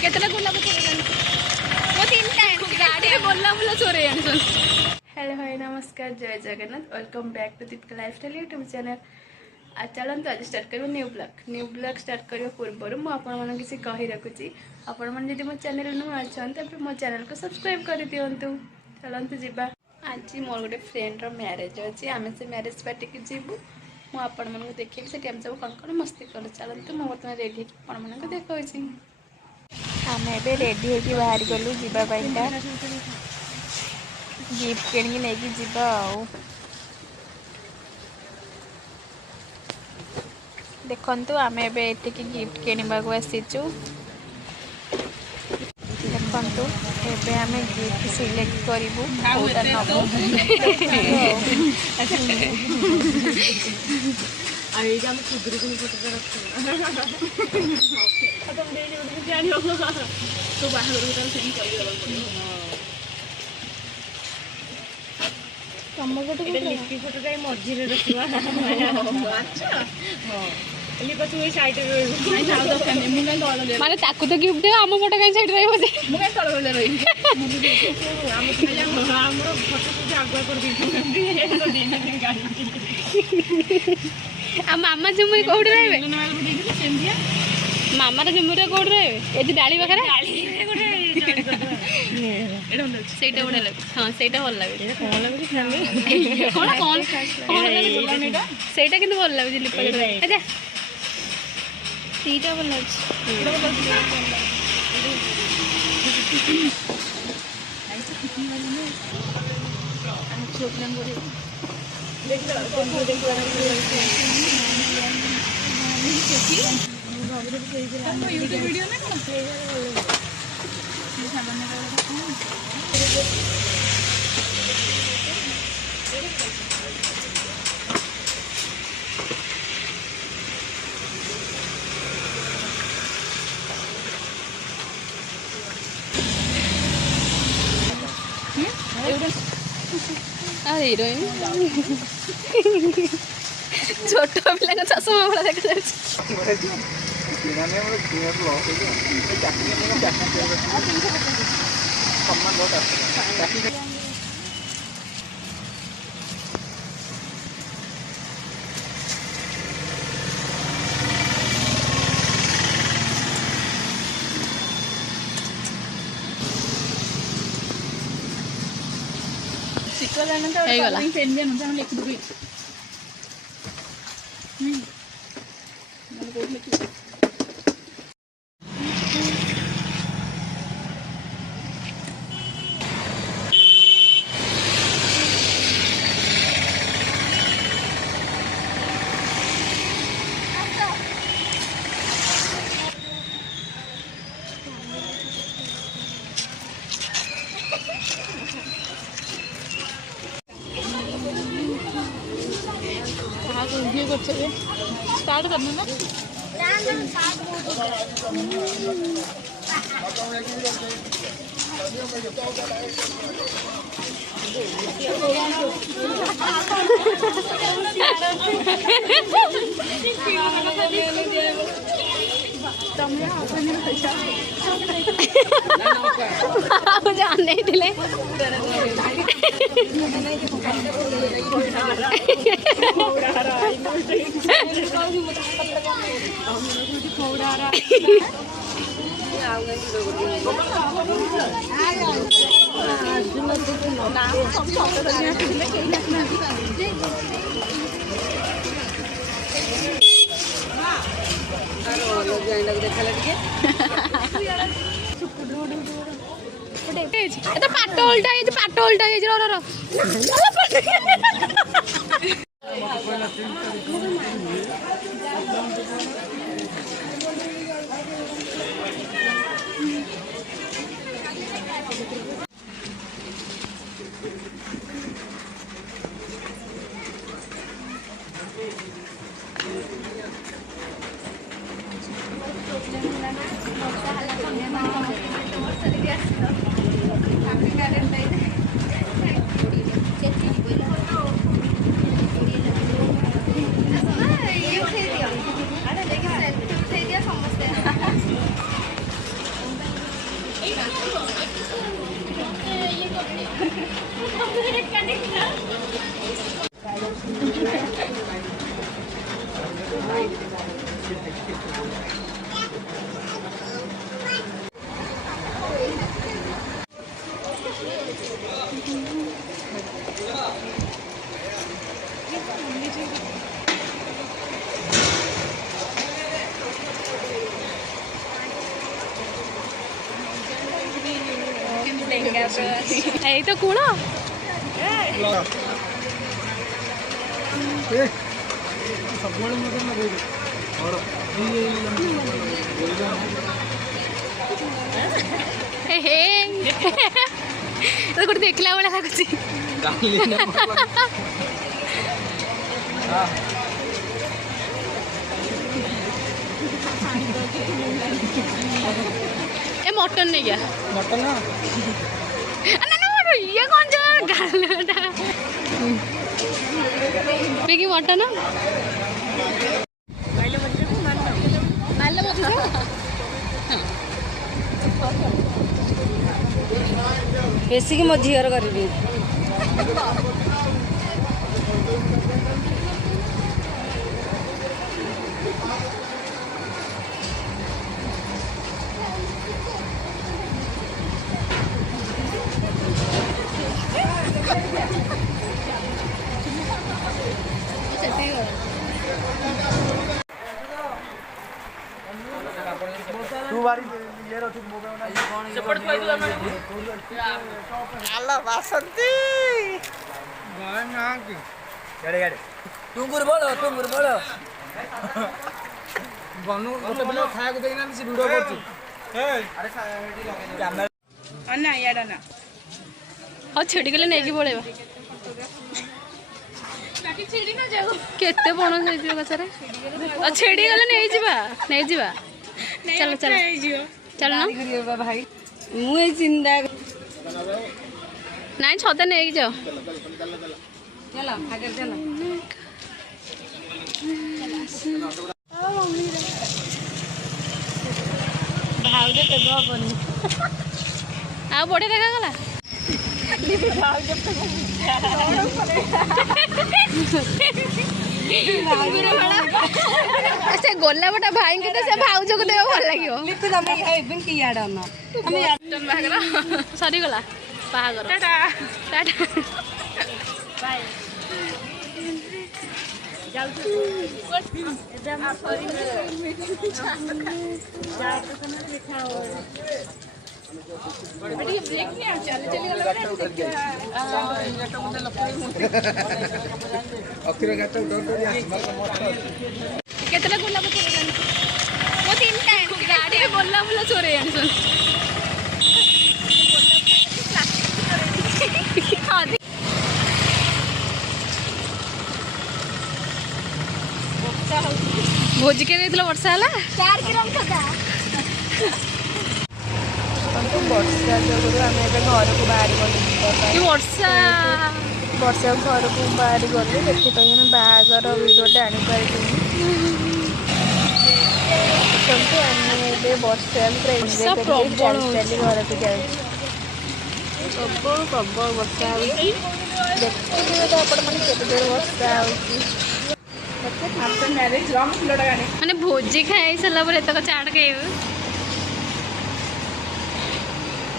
केतला गोलाप वो तीनटा गाड़ी में बोलला बोला चोरे आनसन। हेलो हाय नमस्कार जय Jagannath welcome back to Deepika lifestyle YouTube channel. आज चलते आज स्टार्ट कर न्यू ब्लॉग स्टार्ट करने पूर्व मुझे किसी कही रखुची आपण मैंने मो चैनल नुआ अच्छा तो मो चैनल को सब्सक्राइब कर दिंतु। चलते जावा आज मोर गोटे फ्रेंड मैरेज अच्छी आम से मैरेज पार्टी की जीवु मुझे देखी से सब कौन कौन मस्ती कर। चलते मुझे बर्तमान रेडी आपण देखा आम ए रेडी हो बाहर गलु जावाई गिफ्ट कि नहीं जीवा देखु आम एठिक गिफ्ट किणवा आसीचु देखु एबे आम गिफ्ट सिलेक्ट करूँ कौटा नबू तुम लिपि फोटोटा मझे रखा माने ताकू तो गिफ्ट दे आम फोटो कहीं साइड रही बोले मु कहीं तळ बोले रही हम हमरो फोटो को आगुआ कर दी आ मामा जुमुरी कोड रहबे मामा रे जुमुरी कोड रहबे एति डाली बखरा ସେଇଟା ବଢିଆ ଲାଗେ। ହଁ ସେଇଟା ଭଲ ଲାଗୁଛି କଣ କଣ ସେଇଟା କିନ୍ତୁ ଭଲ ଲାଗୁଛି ଲିପା ଆଚ୍ଛା ସେଇଟା ଭଲ ଲାଗୁଛି। वीडियो ना हिरोइन छोट पिला चषमा भला देखा स्टार्ट करना ना जाने दिले पाट उल्टा ଏଇ ତ କୂଳ ଗୋଟେ ଦେଖିଲା ଭଳିଆ ଲାଗୁଛି। ए मटन नहीं गया मटन ना ये कौन जा गालटा पिकी मटन बेसिक मो झीर कर टुंगुर बोलो बनू खाया देखना वीडियो कर छेड़ी गले नहीं पड़ेगा केते बण गछरे छेड़ी गले नहीं जा चलो चलो चलो ना भाई मुझे चिंता नहीं छते नहीं जाओ चलो आगे चलो भाउज के गपनी आ बढ़िया देखा गला से गोला बटा भाई के से भाउज को देबो भल लागियो लिपि हम ए बिंकी याड न हम टन बागर सरी गला बागर टाटा टाटा बाय जाऊ एकदम सॉरी जाए तो ना दिखाओ अरे ब्रेक नहीं आ चल गला अखिरे गाता डर केतला गोला बचे वो तीन टाइम गाड़ी में गोला बोला चोरे आनसन भोजी के गई वर्षा है 4 ग्राम था वर्षा जो आम घर को बाहर गलु वर्षा वर्षा घर को बाहर गलु से बाहागर भिडियोटे आनीपारे बस स्टैंड घर को जाए प्रबल वर्षा देखते आपण मैंने केते वर्षा मैंने भोजी खाई सारा पर एतक चाट खाई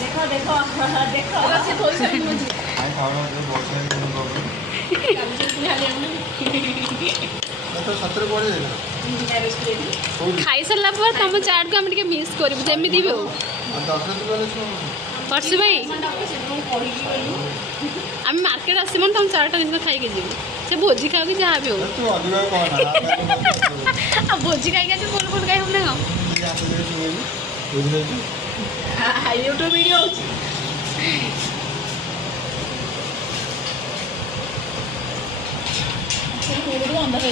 देखो देखो देखो खाई सारा पर तुम चाट को आम मिस कर जमी भी हो परसु भाई आम मार्केट आसम तुम चाट खाई जी से भोजी खाओ कि जहाँ भी हो भोजी खाई बोल बोल खाई हमने यूट्यूब वीडियो अंदर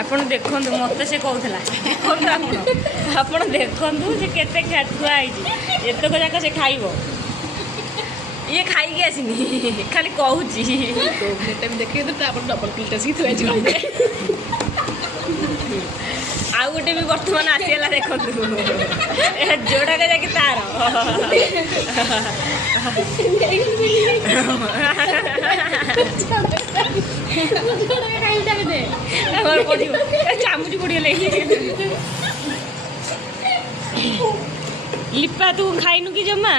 ଆପଣ ଦେଖନ୍ତୁ ମୋତେ ସେ କହୁଥିଲା ଦେଖନ୍ତୁ ଆପଣ ଦେଖନ୍ତୁ ସେ କେତେ ଖାତୁଆ ହେଇଛି ଏତକ ଯାକ ସେ ଖାଇବ ଇଏ ଖାଇକି ଆସିନି ଖାଲି କହୁଛି देखिए तो डबल प्लेट आसिक थुआ ଆଉ ଗୋଟେ ବି ବର୍ତ୍ତମାନ ଆସିଗଲା ଦେଖନ୍ତୁ ଯୋଡ଼ାକ ଯାଇକି ତାର ଚାମୁଚି ପଡ଼ିଗଲେ लिपा तू खाइनु कि जमा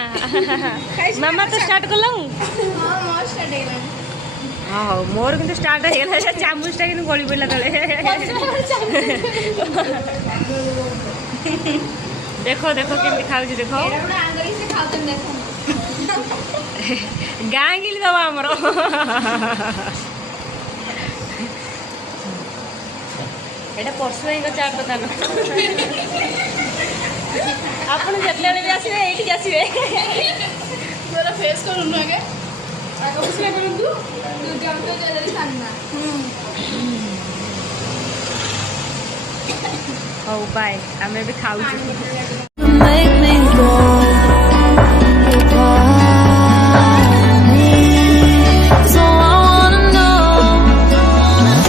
मामा तो स्टार्ट कलु हाँ हौ मोर कि स्टार्ट है चामुचटा कि गली पड़ा तले देखो देखो केमती खाऊँ देख गाँ गिली दबा आमर एटा परशु भाई चाट दुकान आपन जिते भी आसवे ये आसवे मेरा फेस करूँ आगे उसमें करूँ तू जब तो सामना हौ बाय आम भी खाऊ Make me